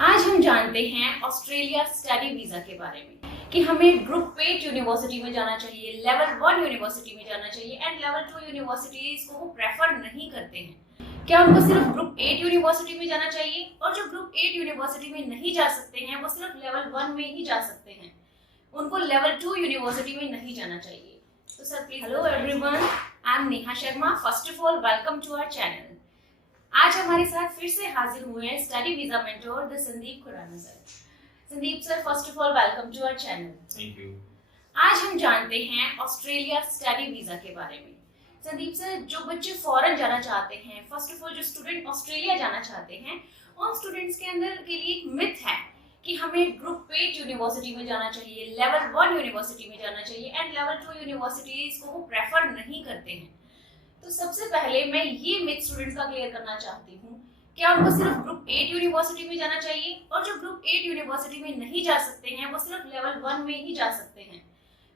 आज हम जानते हैं ऑस्ट्रेलिया स्टडी वीजा के बारे में कि हमें ग्रुप 8 यूनिवर्सिटी में जाना चाहिए, लेवल 1 यूनिवर्सिटी में जाना चाहिए एंड लेवल 2 यूनिवर्सिटीज को वो प्रेफर नहीं करते हैं। क्या उनको सिर्फ ग्रुप 8 यूनिवर्सिटी में जाना चाहिए और जो ग्रुप 8 यूनिवर्सिटी में नहीं जा सकते हैं वो सिर्फ लेवल 1 में ही जा सकते हैं, उनको लेवल 2 यूनिवर्सिटी में नहीं जाना चाहिए। तो sir please. Hello everyone, I am Neha Sharma. First of all welcome to our channel. आज हमारे साथ फिर से हाजिर हुए हैं study visa mentor the Sandeep Khurana sir. Sandeep sir, first of all welcome to our channel. Thank you. आज हम जानते हैं ऑस्ट्रेलिया स्टडी वीजा के बारे में। संदीप सर, जो बच्चे फॉरेन जाना चाहते हैं, फर्स्ट ऑफ ऑल जो स्टूडेंट ऑस्ट्रेलिया जाना चाहते हैं, उन स्टूडेंट्स के अंदर के लिए एक मिथ है कि हमें ग्रुप 8 यूनिवर्सिटी में जाना चाहिए, लेवल 1 यूनिवर्सिटी में जाना चाहिए एंड लेवल 2 यूनिवर्सिटीज को वो प्रेफर नहीं करते हैं। तो सबसे पहले मैं ये मिथ स्टूडेंट्स का क्लियर करना चाहती हूँ, क्या उनको सिर्फ ग्रुप 8 यूनिवर्सिटी में जाना चाहिए और जो ग्रुप 8 यूनिवर्सिटी में नहीं जा सकते हैं वो सिर्फ लेवल 1 में ही जा सकते हैं,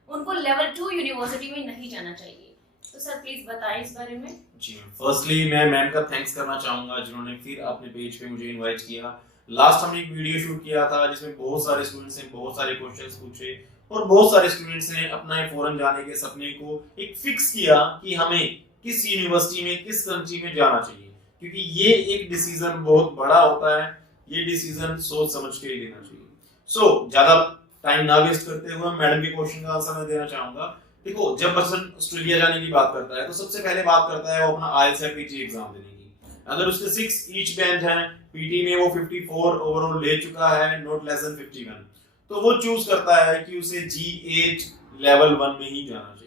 उनको लेवल 2 यूनिवर्सिटी में नहीं जाना चाहिए। तो सर प्लीज बताएं इस बारे में। जी, फर्स्टली मैं मैम का थैंक्स करना चाहूंगा जिन्होंने फिर अपने पेज पे मुझे इनवाइट किया। लास्ट हमने एक वीडियो शूट किया था जिसमें बहुत सारे स्टूडेंट्स ने बहुत सारे क्वेश्चंस पूछे और बहुत सारे स्टूडेंट्स ने अपना फॉरेन जाने के सपने को एक फिक्स किया कि हमें किस यूनिवर्सिटी में, किस कंट्री में जाना चाहिए, क्योंकि ये एक डिसीजन बहुत बड़ा होता है। ये डिसीजन सोच समझ के लेना चाहिए। ज्यादा टाइम ना वेस्ट करते हुए मैडम के क्वेश्चन का आंसर मैं देना चाहूंगा। देखो, जब पर्सन ऑस्ट्रेलिया जाने की बात करता है तो सबसे पहले बात करता है वो अपना आईएलटीएस या पीटी एग्जाम देने की। अगर उसके 6 ईच बेंच है, पीटी में वो 54 ओवरऑल ले चुका है, नॉट लेस देन 51, तो वो चूज करता है कि उसे G8 लेवल 1 में ही जाना चाहिए।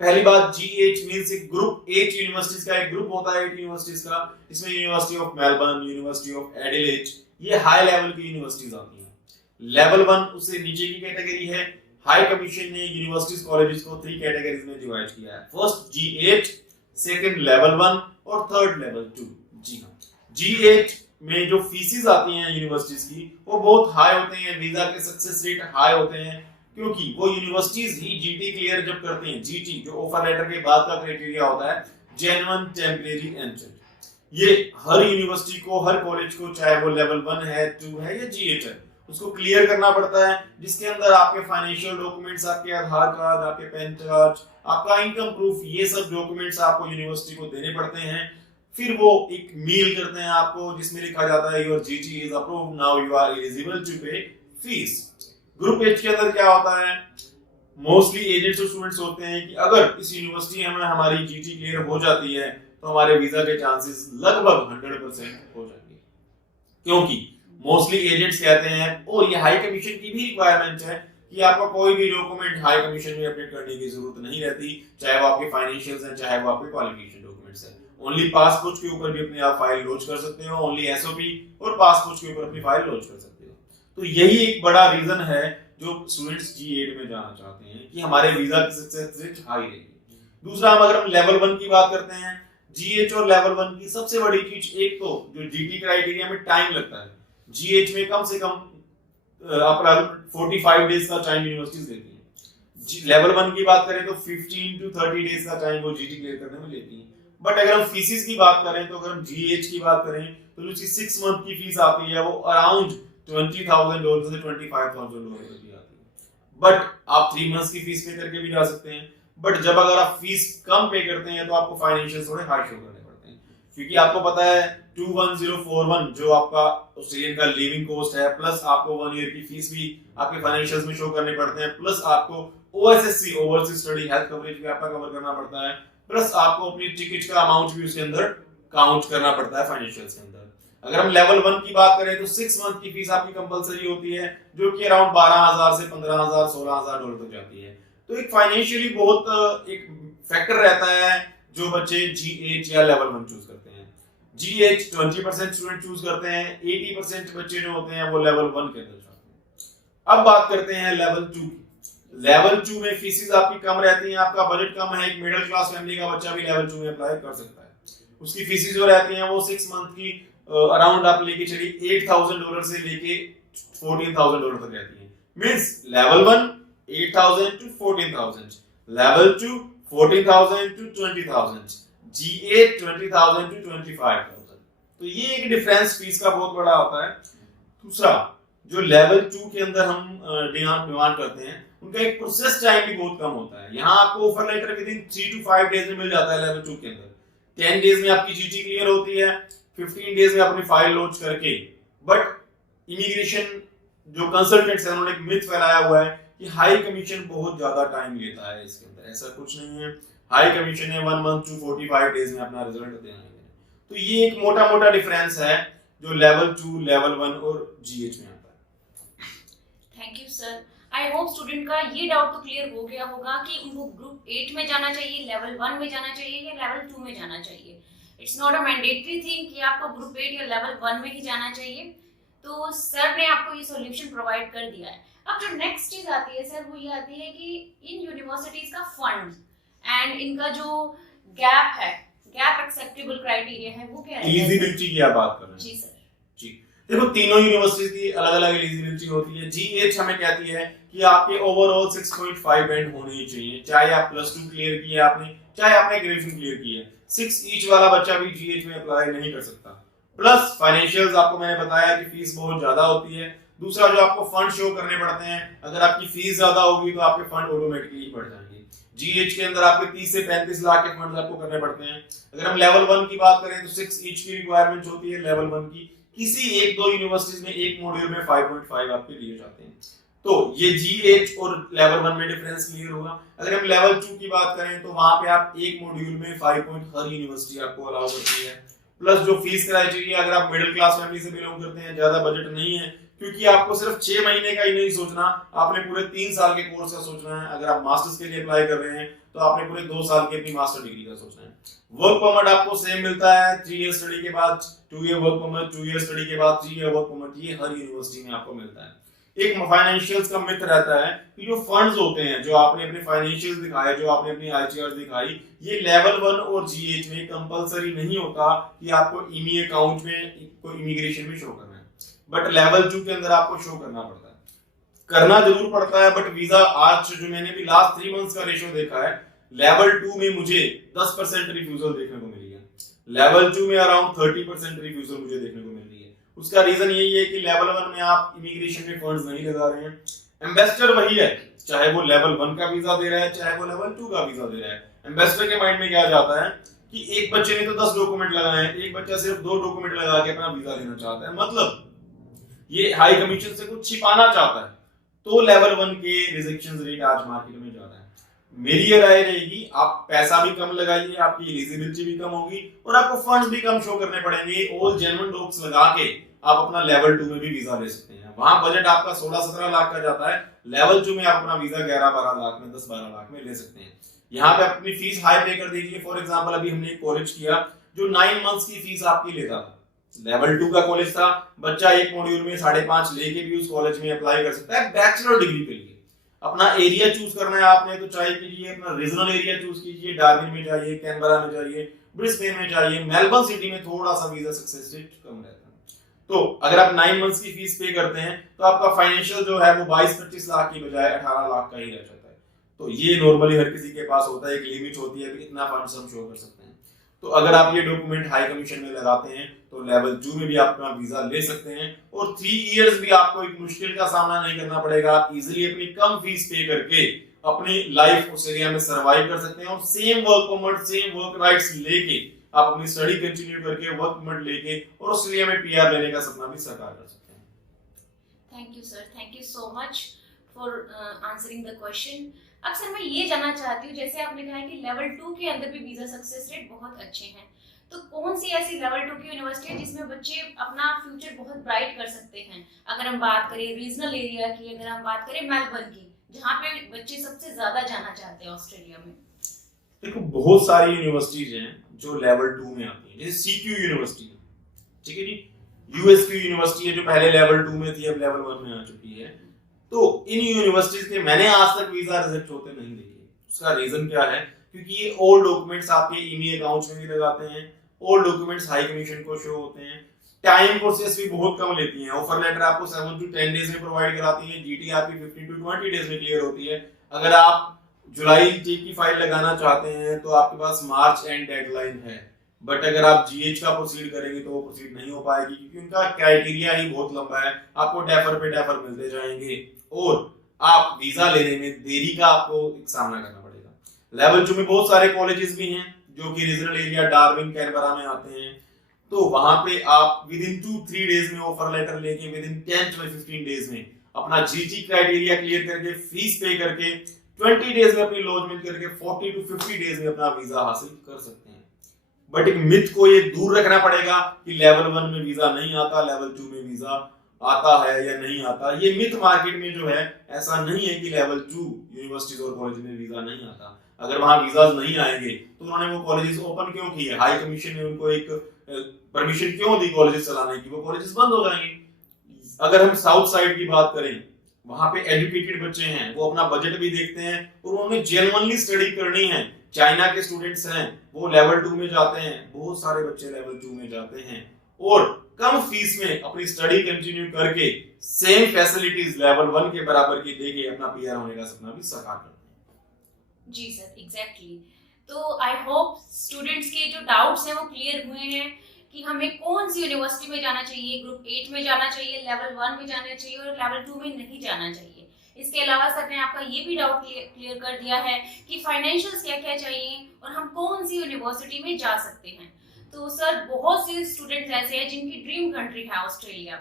पहली बात, G8 मींस एक ग्रुप 8 यूनिवर्सिटीज का एक ग्रुप होता है 8 यूनिवर्सिटीज का। इसमें university of Melbourne, university of Adelaide, ये हाई लेवल की यूनिवर्सिटीज आती हैं। लेवल 1 उससे नीचे की कैटेगरी है। हाई कमीशन ने यूनिवर्सिटीज कॉलेजेस को 3 कैटेगरीज में डिवाइड किया है। फर्स्ट G8, सेकंड लेवल 1 और थर्ड लेवल 2। जी हां, G8 में जो फीसेस आती हैं यूनिवर्सिटीज की वो बहुत हाई होते हैं, वीजा के सक्सेस रेट हाई होते हैं, क्योंकि वो यूनिवर्सिटीज ही जीटी क्लियर जब करते हैं। जीटी जो ऑफर लेटर के बाद का क्राइटेरिया होता है, जेन्युइन टेम्परेरी एंट्री। ये हर यूनिवर्सिटी को, हर कॉलेज को, चाहे वो लेवल 1 है, 2 है या G8 है, उसको क्लियर करना पड़ता है, जिसके अंदर आपके फाइनेंशियल डॉक्यूमेंट्स, आपके आधार कार्ड, आपके पैन कार्ड, आपका इनकम प्रूफ, ये सब डॉक्यूमेंट्स आपको यूनिवर्सिटी को देने पड़ते हैं। फिर वो एक मेल करते हैं आपको जिसमें लिखा जाता है your GT is approved, now you are eligible to pay fees. Group 8 के अंदर क्या होता है, मोस्टली एजेंट्स और स्टूडेंट्स होते हैं कि अगर इस यूनिवर्सिटी में हमारी जीटी क्लियर हो जाती है तो हमारे वीजा के चांसेस लगभग 100% हो जाएंगे, क्योंकि मोस्टली एजेंट्स कहते हैं, और ये हाई कमीशन की भी रिक्वायरमेंट है कि आपका कोई भी डॉक्यूमेंट हाई कमीशन में अपडेट करने की जरूरत नहीं रहती, चाहे वो आपके फाइनेंशियल्स हैं, चाहे वो आपके क्वालिफिकेशन डॉक्यूमेंट्स हैं। ओनली पासपोर्ट के ऊपर भी अपनी आप फाइल लॉन्च कर सकते हो, ओनली एसओपी और पासपोर्ट के ऊपर अपनी फाइल लॉन्च कर सकते हो। तो यही एक बड़ा रीजन है जो स्टूडेंट्स G8 में जाना चाहते हैं कि हमारे वीजा की सक्सेस रेट हाई रहेगी। दूसरा, अगर हम लेवल 1 की बात करते हैं, G8 और लेवल 1 की सबसे बड़ी चीज, एक तो जो जीटी क्राइटेरिया में टाइम लगता है, G8 में कम से कम अपना 45 डेज का टाइम यूनिवर्सिटीज लेती हैं। लेवल 1 की बात करें तो 15 to 30 डेज का टाइम वो जीटी क्लियर करने में लेती हैं। बट अगर हम फीसिस की बात करें तो अगर हम G8 की बात करें तो जो उसकी 6 मंथ की फीस आती है वो अराउंड $20,000 से $25,000 की आती है। बट आप 3 मंथ्स की फीस पे करके भी जा सकते हैं। बट जब अगर आप फीस कम पे करते हैं तो आपको फाइनेंशियल थोड़े हाई शो करने पड़ते हैं, क्योंकि आपको पता है 21041 जो आपका ऑस्ट्रेलियन का लिविंग कॉस्ट है, प्लस आपको 1 ईयर की फीस भी आपके फाइनेंशियल्स में शो करने पड़ते हैं, प्लस आपको OSSC overseas study health coverage भी आपका कवर करना पड़ता है, प्लस आपको अपनी टिकट का अमाउंट भी उसके अंदर काउंट करना पड़ता है फाइनेंशियल्स के अंदर। अगर हम लेवल 1 की बात करें तो 6 मंथ की फीस आपकी कंपलसरी होती है, जो कि अराउंड 12,000 से 15,000 $16,000 तक जाती है। तो एक फाइनेंशियली बहुत एक फैक्टर रहता है जो बच्चे G8 या लेवल 1 चूज करते हैं। G8 20% स्टूडेंट चूज करते हैं, 80% बच्चे जो होते हैं वो लेवल 1 के अंदर जाते हैं। अब बात करते हैं लेवल 2 की। लेवल 2 में फीसेस आपकी कम रहती हैं, आपका बजट कम है, एक मिडिल क्लास फैमिली का बच्चा भी लेवल 2 में अप्लाई कर सकता है। उसकी फीसेस जो रहती हैं वो 6 मंथ की अराउंड आप लेके चलिए $8,000 से लेके $14,000 तक रहती है। Means level 1 8,000 to 14,000, level 2 14,000 to 20,000, G8 20,000 to 25,000। तो ये एक डिफरेंस फीस का बहुत बड़ा होता है। दूसरा, जो लेवल 2 के अंदर हम डिमांड करते हैं, उनका एक प्रोसेस टाइम भी बहुत कम होता है। यहाँ आपको offer letter within 3 to 5 days में मिल जाता है लेवल 2 के अंदर। 10 डेज में आपकी जीटी क्लियर होती है, 15 डेज में अपनी फाइल लॉन्च करके। बट इमिग्रेशन जो कंसल्टेंट्स हैं उन्होंने एक मिथ फैलाया हुआ है कि हाई कमीशन बहुत ज्यादा टाइम लेता है इसके अंदर। ऐसा कुछ नहीं है। हाई कमीशन है 1 month to 45 डेज में अपना रिजल्ट देना है। तो ये एक मोटा मोटा डिफरेंस है जो लेवल 2, लेवल 1 और जीएच में आता है। Thank you sir. I hope student का ये डाउट तो क्लियर हो गया होगा कि उनको ग्रुप 8 में जाना चाहिए, लेवल 1 में जाना चाहिए या लेवल 2 में जाना चाहिए। It's not a mandatory thing कि आपको ग्रुप 8 या लेवल 1 में ही जाना चाहिए। तो सर ने आपको ये सॉल्यूशन प्रोवाइड कर दिया है। अब जो नेक्स्ट चीज आती है सर, वो ये आती है कि इन यूनिवर्सिटीज का फंड एंड इनका जो गैप है, गैप एक्सेप्टेबल क्राइटेरिया है, वो क्या है? एलिजिबिलिटी की आप बात कर रहे हैं? जी सर। जी, देखो तीनों यूनिवर्सिटीज की अलग अलग एलिजिबिलिटी होती है। जीएच हमें कहती है कि आपके ओवरऑल 6.5 बैंड होने ही चाहिए, चाहे आप +2 क्लियर किया आपने, चाहे आपने ग्रेजुएशन क्लियर किया। 6 ईच वाला बच्चा भी जीएच में अप्लाई नहीं कर सकता। प्लस फाइनेंशियल्स आपको मैंने बताया कि फीस बहुत ज्यादा होती है। दूसरा, जो आपको फंड शो करने पड़ते हैं, अगर आपकी फीस ज्यादा होगी तो आपके फंड ऑटोमेटिकली बढ़ जाएंगे। जीएच के अंदर आपके 30 से 35 लाख के फंड आपको करने पड़ते हैं। अगर हम लेवल 1 की बात करें तो 6 ईच की रिक्वायरमेंट होती है लेवल 1 की। किसी एक दो यूनिवर्सिटीज में एक मॉड्यूल में 5.5 आपके दिए जाते हैं। तो ये जीएच और लेवल 1 में डिफरेंस क्लियर होगा। अगर हम लेवल 2 की बात करें तो वहां पे आप एक मॉड्यूल में 5 पॉइंट हर यूनिवर्सिटी आपको अलाउ करती है। प्लस जो फीस क्राइटेरिया, अगर आप मिडिल क्लास फैमिली से बिलोंग करते हैं, ज्यादा बजट नहीं है, क्योंकि आपको सिर्फ 6 महीने का ही नहीं सोचना, आपने पूरे 3 साल के कोर्स का सोचना है। अगर आप मास्टर्स के लिए अप्लाई कर रहे हैं तो आपने पूरे 2 साल की अपनी मास्टर डिग्री का सोचना है। वर्क परमिट आपको सेम मिलता है, 3 ईयर स्टडी के बाद 2 year work permit, 2 year study के बाद 3 ईयर वर्क परमिट, ये हर यूनिवर्सिटी में आपको मिलता है। एक फाइनेंशियल्स का मिथ रहता है कि जो फंड्स होते हैं, जो आपने अपने फाइनेंशियल्स दिखाए, जो आपने अपनी आईटीआर दिखाई, ये लेवल 1 और जीएच में कंपलसरी नहीं होता कि आपको ईमी अकाउंट में कोई इमिग्रेशन में शो करना है। बट लेवल 2 के अंदर आपको शो करना पड़ता है। करना जरूर पड़ता है, बट वीजा आज जो मैंने भी लास्ट 3 मंथ्स का रेशियो देखा है, लेवल 2 में मुझे 10% रिफ्यूजल देखने को मिली है। लेवल 2 में अराउंड 30% रिफ्यूजल मुझे देखने को मिल रही है। उसका रीजन यही है कि लेवल 1 में आप इमिग्रेशन में फंड्स नहीं लगा रहे हैं। एम्बेसडर वही है, चाहे वो लेवल 1 का वीजा दे रहा है, चाहे वो लेवल 2 का वीजा दे रहा है। एम्बेसडर के माइंड में क्या जाता है कि एक बच्चे ने तो 10 डॉक्यूमेंट लगाए हैं, एक बच्चा सिर्फ 2 डॉक्यूमेंट लगा के अपना वीजा लेना चाहता है, मतलब ये हाई कमीशन से कुछ छिपाना चाहता है। तो लेवल 1 के रिजेक्शन रेट आज मार्केट में ज्यादा है। मेरी ये राय रहेगी, आप पैसा भी कम लगाइए, आपकी एलिजिबिलिटी भी कम होगी और आपको फंड्स भी कम शो करने पड़ेंगे। ऑल जेन्युइन डॉक्स लगा के आप अपना लेवल 2 में भी वीजा ले सकते हैं। वहां बजट आपका 16-17 लाख का जाता है, लेवल 2 में आप अपना वीजा 11-12 लाख में, 10-12 लाख में ले सकते हैं। यहाँ पे अपनी फीस हाई पे कर दीजिए। फॉर एग्जांपल अभी हमने एक कॉलेज किया जो 9 मंथ्स की फीस आपकी लेता था। लेवल 2 का कॉलेज था, बच्चा एक मॉड्यूल में 5.5 लेके भी उस कॉलेज में अप्लाई कर सकता है बैचलर डिग्री के लिए। अपना एरिया चूज करना है आपने तो ट्राई कीजिए, अपना रीजनल एरिया चूज कीजिए। डार्विन में जाइए, कैनबरा में जाइए, ब्रिस्बेन में जाइए। मेलबर्न सिटी में थोड़ा सा वीजा सक्सेस रेट कम रहता है। तो अगर आप 9 मंथ्स की फीस पे करते हैं तो आपका फाइनेंशियल जो है वो 22-25 लाख की बजाय 18 लाख का ही रह जाता है। तो ये नॉर्मली हर किसी के पास होता है, एक लिमिट होती है कि इतना फंड्स हम शो कर सकते हैं। तो अगर आप ये डॉक्यूमेंट हाई कमीशन में लगाते हैं तो लेवल 2 में भी आप अपना वीजा ले सकते हैं और 3 इयर्स भी आपको एक मुश्किल का सामना नहीं करना पड़ेगा। आप इजीली अपनी कम फीस पे करके अपनी लाइफ उस एरिया में सर्वाइव कर सकते हैं और same work permit, same work rights लेके आप अपनी स्टडी कंटिन्यू करके वर्क परमिट लेके और ऑस्ट्रेलिया में पीआर लेने का सपना भी साकार कर सकते हैं। Thank you sir, thank you so much for answering the question. अब सर मैं ये जानना चाहती हूँ, जैसे आपने कहा कि लेवल 2 के अंदर भी वीजा सक्सेस रेट बहुत अच्छे हैं, तो कौन सी ऐसी लेवल 2 की यूनिवर्सिटी है जिसमें बच्चे अपना फ्यूचर बहुत ब्राइट कर सकते हैं? अगर हम बात करें रीजनल एरिया की, अगर हम बात करें मेलबर्न की, जहाँ पे बच्चे सबसे ज्यादा जाना चाहते हैं ऑस्ट्रेलिया में। देखो बहुत सारी यूनिवर्सिटीज हैं जो लेवल 2 में आती हैं, जैसे सीक्यू यूनिवर्सिटी, ठीक है जी, यूएसक्यू यूनिवर्सिटी है जो पहले लेवल 2 में थी, अब लेवल 1 में आ चुकी है। तो इन यूनिवर्सिटीज के मैंने आज तक वीजा रिजेक्ट होते नहीं देखे। उसका रीजन क्या है? क्योंकि ये ऑल डॉक्यूमेंट्स आपके ईमी अकाउंट्स में भी लगाते हैं, ऑल डॉक्यूमेंट्स हाई कमीशन को शो होते हैं, टाइम प्रोसेस भी बहुत कम लेती हैं। ऑफर लेटर आपको 7 to 10 डेज में प्रोवाइड कराती है, जीटी आपकी 15 to 20 डेज में क्लियर होती है। अगर आप जुलाई टी की फाइल लगाना चाहते हैं तो आपके पास मार्च एंड डेडलाइन है। बट अगर आप जीएच का प्रोसीड करेंगे तो वो प्रोसीड नहीं हो पाएगी, क्योंकि उनका क्राइटेरिया ही बहुत लंबा है, आपको डेफर पे डेफर मिलते जाएंगे और आप वीजा लेने में देरी का आपको एक सामना करना पड़ेगा। लेवल 2 में बहुत सारे कॉलेजेस भी हैं जो कि रीजनल एरिया डार्विन कैनबरा में आते हैं, तो वहां पे आप विद इन 2-3 डेज में ऑफर लेटर लेके विद इन 10-15 डेज में अपना जीटी क्राइटेरिया क्लियर करके फीस पे करके 20 डेज में अपनी लॉजमेंट करके 40 to 50 डेज में अपना वीजा हासिल कर सकते हैं। बट एक मिथ को ये दूर रखना पड़ेगा कि लेवल 1 में वीजा नहीं आता, लेवल 2 में वीजा आता है या नहीं आता। ये मिथ मार्केट में जो है, ऐसा नहीं है कि लेवल 2 यूनिवर्सिटीज और कॉलेज में वीजा नहीं आता। अगर वहां वीजाज नहीं आएंगे तो उन्होंने वो कॉलेजेस ओपन क्यों किए? हाई कमीशन ने उनको एक परमिशन क्यों दी कॉलेजेस चलाने की? वो कॉलेजेस बंद हो जाएंगे। अगर हम साउथ साइड की बात करें, वहां पे एजुकेटेड बच्चे हैं, वो अपना बजट भी देखते हैं और उन्होंने जेन्युइनली स्टडी करनी है। चाइना के स्टूडेंट्स हैं, वो लेवल 2 में जाते हैं, बहुत सारे बच्चे लेवल 2 में जाते हैं और कम फीस में अपनी स्टडी कंटिन्यू करके सेम फैसिलिटीज लेवल 1 के बराबर की देके अपना पीआर होने का सपना भी साकार करते हैं। जी सर, एग्जैक्टली। तो आई होप स्टूडेंट्स के जो डाउट्स हैं वो क्लियर हुए हैं कि हमें कौन सी यूनिवर्सिटी में जाना चाहिए, ग्रुप 8 में जाना चाहिए, लेवल 1 में जाना चाहिए और लेवल 2 में नहीं जाना चाहिए। इसके अलावा सर ने आपका ये भी डाउट क्लियर कर दिया है कि फाइनेंशियल्स क्या क्या चाहिए और हम कौन सी यूनिवर्सिटी में जा सकते हैं। तो सर बहुत से स्टूडेंट्स ऐसे हैं जिनकी ड्रीम कंट्री है ऑस्ट्रेलिया।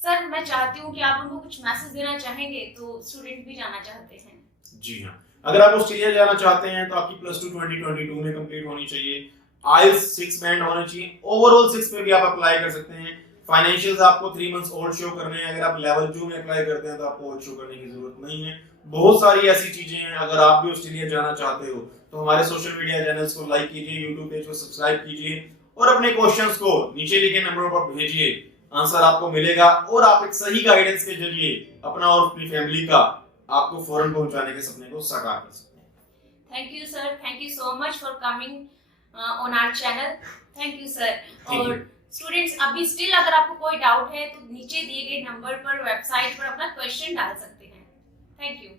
सर मैं चाहती हूँ कि आप उनको कुछ मैसेज देना चाहेंगे, तो स्टूडेंट भी जाना चाहते हैं। जी हाँ, अगर आप ऑस्ट्रेलिया जाना चाहते हैं तो आपकी +2 2022 में कंप्लीट होनी चाहिए, आइल्स 6 बैंड होना चाहिए, ओवरऑल 6 में भी आप अप्लाई कर सकते हैं। फाइनेंशियल्स आपको 3 मंथ्स ओल्ड शो करने हैं। अगर आप लेवल 2 में अप्लाई करते हैं तो आपको ओल्ड शो करने की जरूरत नहीं है। बहुत सारी ऐसी चीजें हैं। अगर आप भी ऑस्ट्रेलिया जाना चाहते हो तो हमारे सोशल मीडिया चैनल्स को लाइक कीजिए, यूट्यूब पेज को सब्सक्राइब कीजिए और अपने क्वेश्चंस को नीचे लिखे नंबरों पर भेजिए। आंसर आपको मिलेगा और आप एक सही गाइडेंस के जरिए अपना और अपनी फैमिली का आपको फॉरेन पहुंचाने के सपने को साकार कर सकते हैं। Thank you sir, thank you so much for coming on our channel. Thank you sir. और स्टूडेंट्स अभी स्टिल अगर आपको कोई डाउट है तो नीचे दिए गए नंबर पर वेबसाइट पर अपना क्वेश्चन डाल सकते हैं। Thank you.